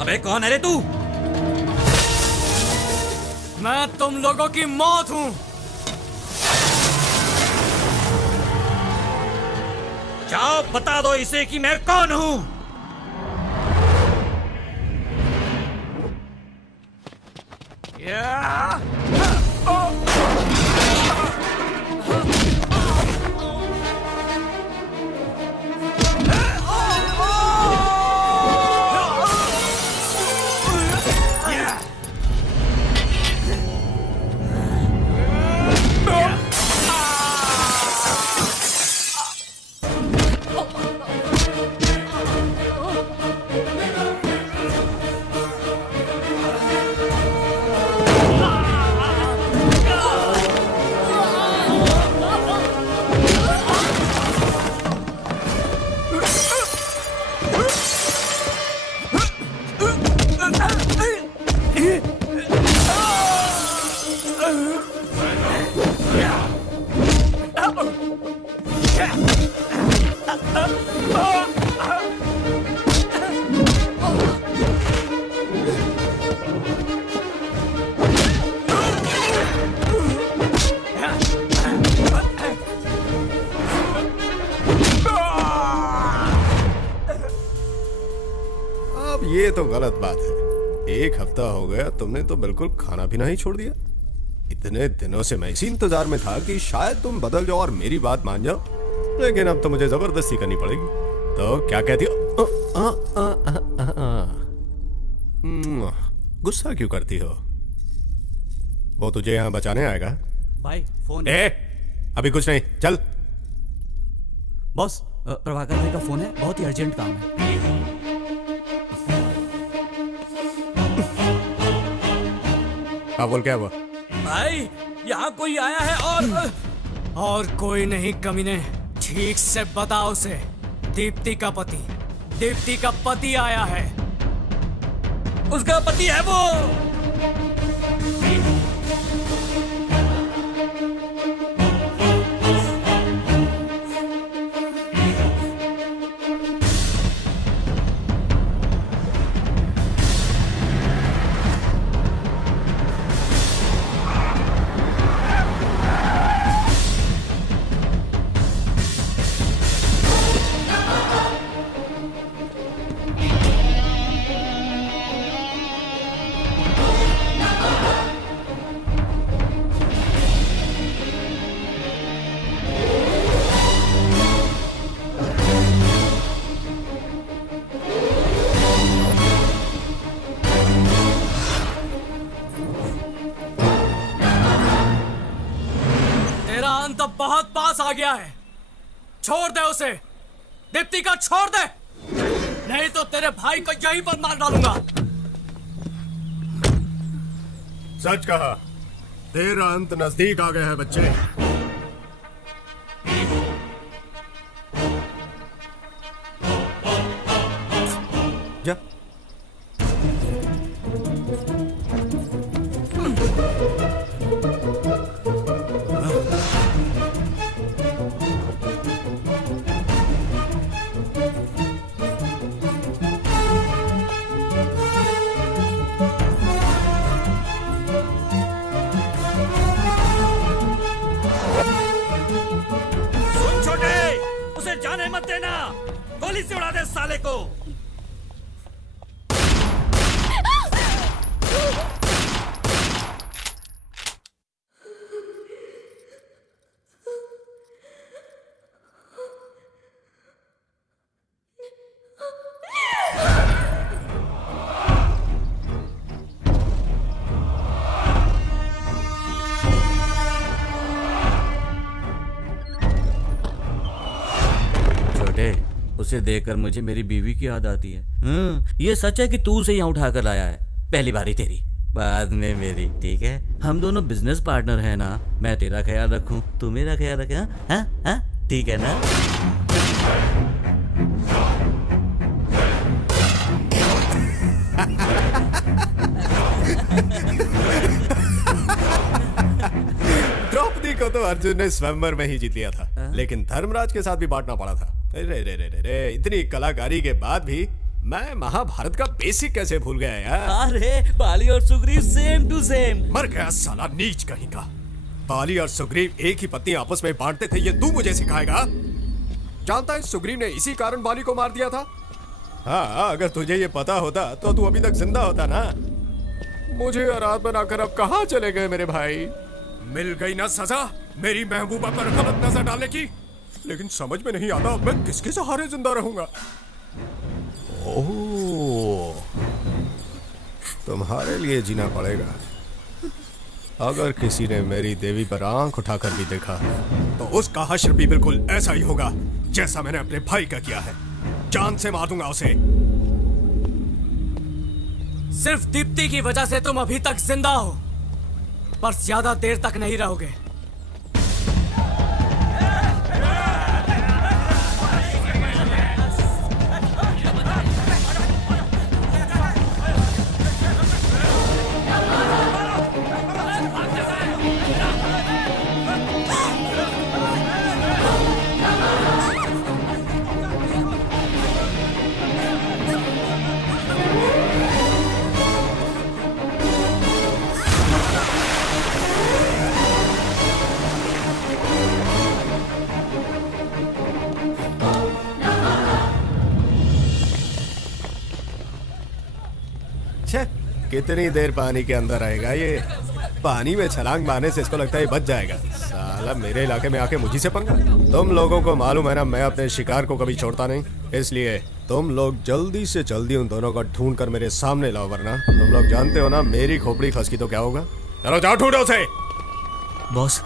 अबे कौन है रे तू? मैं तुम लोगों की मौत हूं। जाओ बता दो इसे कि मैं कौन हूं। ये तो गलत बात है। एक हफ्ता हो गया तुमने तो बिल्कुल खाना पीना ही छोड़ दिया। इतने दिनों से मैं इसी इंतजार में था कि शायद तुम बदल जाओ और मेरी बात मान जाओ, लेकिन अब तो मुझे जबरदस्ती करनी पड़ेगी। तो क्या कहती हो? गुस्सा क्यों करती हो? वो तुझे यहाँ बचाने आएगा। भाई फोन अभी कुछ नहीं, चल। बॉस प्रभाकर भाई का फोन है, बहुत ही अर्जेंट काम है। हाँ बोल, क्या हुआ? भाई यहाँ कोई आया है और कोई नहीं कमीने। ठीक से बताओ उसे। दीप्ति का पति आया है। उसका पति है वो। तो बहुत पास आ गया है। छोड़ दे उसे। दीप्ति का छोड़ दे, नहीं तो तेरे भाई को यहीं पर मार डालूंगा। सच कहा, तेरा अंत नजदीक आ गया है बच्चे। जा। जाने मत देना, गोली से उड़ा दे साले को। उसे देखकर मुझे मेरी बीवी की याद आती है। ये सच है कि तू उसे यहाँ उठा कर लाया है? पहली बारी तेरी, बाद में मेरी, ठीक है? हम दोनों बिजनेस पार्टनर हैं ना। मैं तेरा ख्याल रखूं, तू मेरा ख्याल रखे। हाँ, ठीक है ना? को तो अर्जुन ने स्वयंवर में ही जीत लिया था, लेकिन धर्मराज के साथ भी बांटना पड़ा था। रे रे रे रे रे, इतनी कलाकारी के बाद भी मैं महाभारत का बेसिक कैसे भूल गया यार। अरे बाली और सुग्रीव सेम टू सेम। मर गया साला नीच कहीं का। बाली और सुग्रीव एक ही पत्नी आपस में बांटते थे, ये तू मुझे सिखाएगा? जानता है सुग्रीव ने इसी कारण बाली को मार दिया था। हाँ, अगर तुझे ये पता होता तो तू अभी तक जिंदा होता ना। मुझे अनाथ बनाकर अब कहाँ चले गए मेरे भाई? मिल गई ना सजा मेरी महबूबा पर गलत नजर डालने की। लेकिन समझ में नहीं आता मैं किसके सहारे जिंदा रहूंगा। ओह, तुम्हारे लिए जीना पड़ेगा। अगर किसी ने मेरी देवी पर आंख उठाकर भी देखा तो उसका हश्र भी बिल्कुल ऐसा ही होगा जैसा मैंने अपने भाई का किया है। जान से मार दूंगा उसे। सिर्फ दीप्ति की वजह से तुम अभी तक जिंदा हो, पर ज्यादा देर तक नहीं रहोगे। कितनी देर पानी के अंदर रहेगा ये? पानी में छलांग मारने से इसको लगता है बच जाएगा। साला मेरे इलाके में आके मुझी से पंगा। तुम लोगों को मालूम है ना, मैं अपने शिकार को कभी छोड़ता नहीं। इसलिए तुम लोग जल्दी से जल्दी उन दोनों को ढूंढ कर मेरे सामने लाओ, वरना तुम लोग जानते हो ना मेरी खोपड़ी खसकी तो क्या होगा। चलो जाओ ढूंढो उसे। बॉस,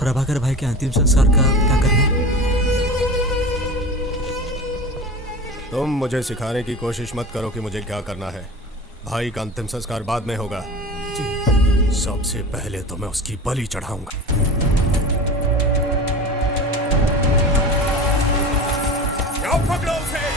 प्रभाकर भाई के अंतिम संस्कार का क्या करना? तुम मुझे सिखाने की कोशिश मत करो कि मुझे क्या करना है। भाई का अंतिम संस्कार बाद में होगा। सबसे पहले तो मैं उसकी बलि चढ़ाऊंगा। जाओ पकड़ो उसे।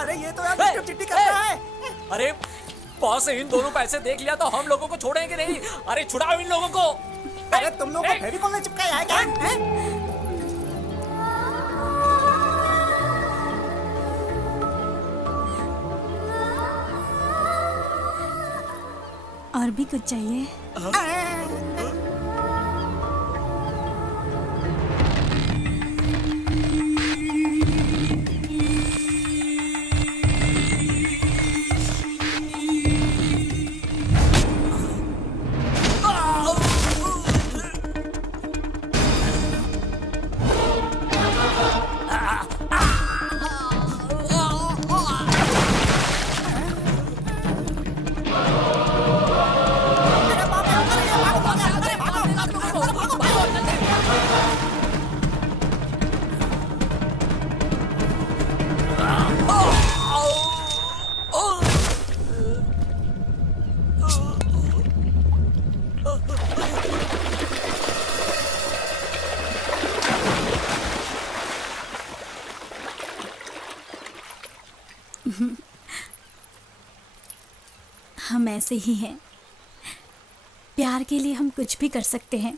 अरे ये तो यार डिस्टर्ब चिट्ठी कर रहा है। अरे बॉस, इन दोनों को ऐसे देख लिया तो हम लोगों को छोड़ेंगे नहीं। अरे छुड़ाओ इन लोगों को। अरे तुम लोग को फेविकॉल ने चिपकाया है क्या? हैं? और भी कुछ चाहिए? हम ऐसे ही हैं। प्यार के लिए हम कुछ भी कर सकते हैं।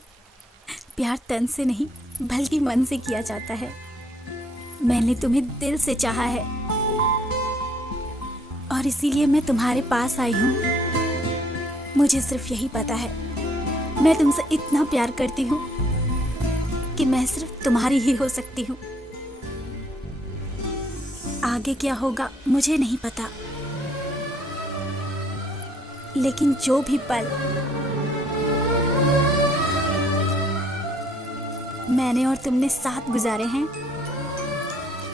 प्यार तन से नहीं बल्कि मन से किया जाता है। मैंने तुम्हें दिल से चाहा है और इसीलिए मैं तुम्हारे पास आई हूँ। मुझे सिर्फ यही पता है, मैं तुमसे इतना प्यार करती हूँ कि मैं सिर्फ तुम्हारी ही हो सकती हूँ। आगे क्या होगा मुझे नहीं पता, लेकिन जो भी पल मैंने और तुमने साथ गुजारे हैं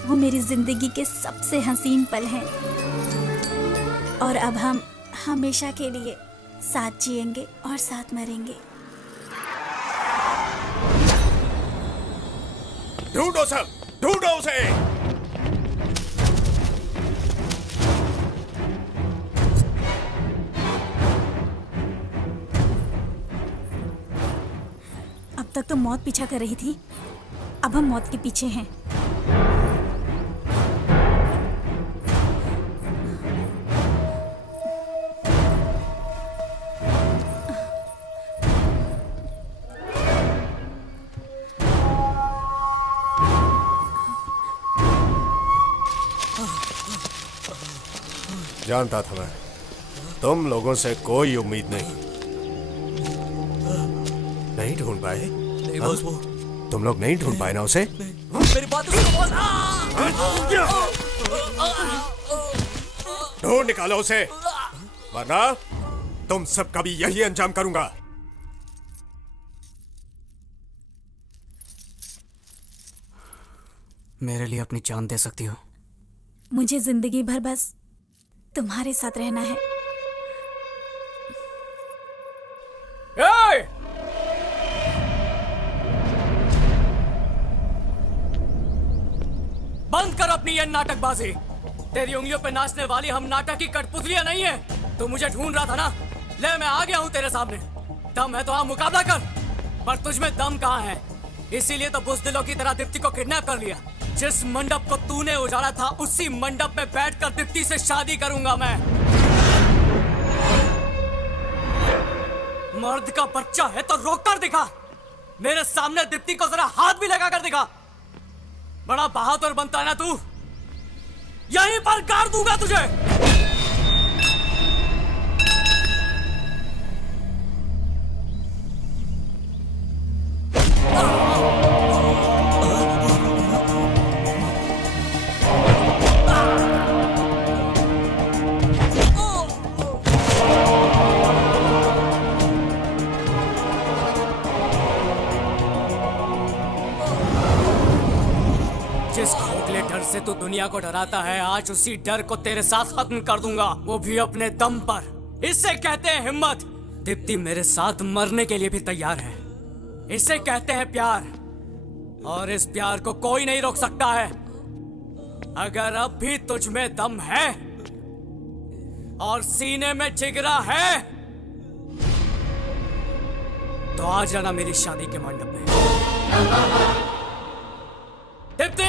वो मेरी जिंदगी के सबसे हसीन पल हैं। और अब हम हमेशा के लिए साथ जिएंगे और साथ मरेंगे। ढूंढो सब, ढूंढो उसे। अब तक तो मौत पीछा कर रही थी, अब हम मौत के पीछे हैं। जानता था मैं, तुम लोगों से कोई उम्मीद नहीं। नहीं ढूंढ पाए? नहीं बॉस, वो तुम लोग नहीं ढूंढ पाए ना उसे? मेरी बात तो सुनो बॉस। ढूंढ निकालो उसे, वरना तुम सबका भी यही अंजाम करूंगा। मेरे लिए अपनी जान दे सकती हो? मुझे जिंदगी भर बस तुम्हारे साथ रहना है। नाटकबाजी। तेरी उंगलियों पे नाचने वाली हम नाटक की कठपुतलियां नहीं है। तू मुझे ढूंढ रहा था ना, ले मैं आ गया हूँ तेरे सामने। दम है तो हाँ मुकाबला कर, पर तुझ में दम कहाँ है? इसीलिए तो बुज़दिलों की तरह दीप्ति को किडनैप कर लिया। जिस मंडप को तूने उजाड़ा था उसी मंडप में बैठकर दीप्ति से शादी करूंगा मैं। मर्द का बच्चा है तो रोक कर दिखा। मेरे सामने दीप्ति को जरा हाथ भी लगा कर दिखा। बड़ा बहादुर बनता है ना तू, यहीं पर गाड़ दूंगा तुझे। जिस खोखले डर से तू दुनिया को डराता है, आज उसी डर को तेरे साथ खत्म कर दूंगा, वो भी अपने दम पर। इसे कहते हैं हिम्मत। दीप्ति मेरे साथ मरने के लिए भी तैयार है। इसे कहते हैं प्यार, और इस प्यार को कोई नहीं रोक सकता है। अगर अब भी तुझ में दम है और सीने में जिगरा है तो आ जाना मेरी शादी के मंडप में। दीप्ति!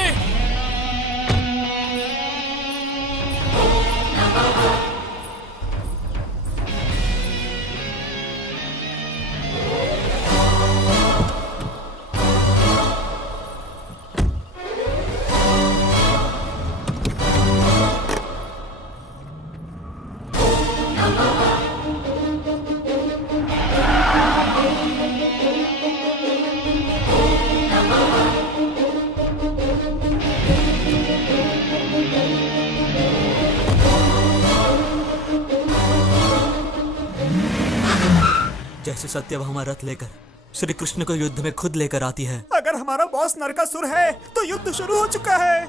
जैसे सत्यभामा रथ लेकर श्री कृष्ण को युद्ध में खुद लेकर आती है। अगर हमारा बॉस नरकासुर है तो युद्ध शुरू हो चुका है।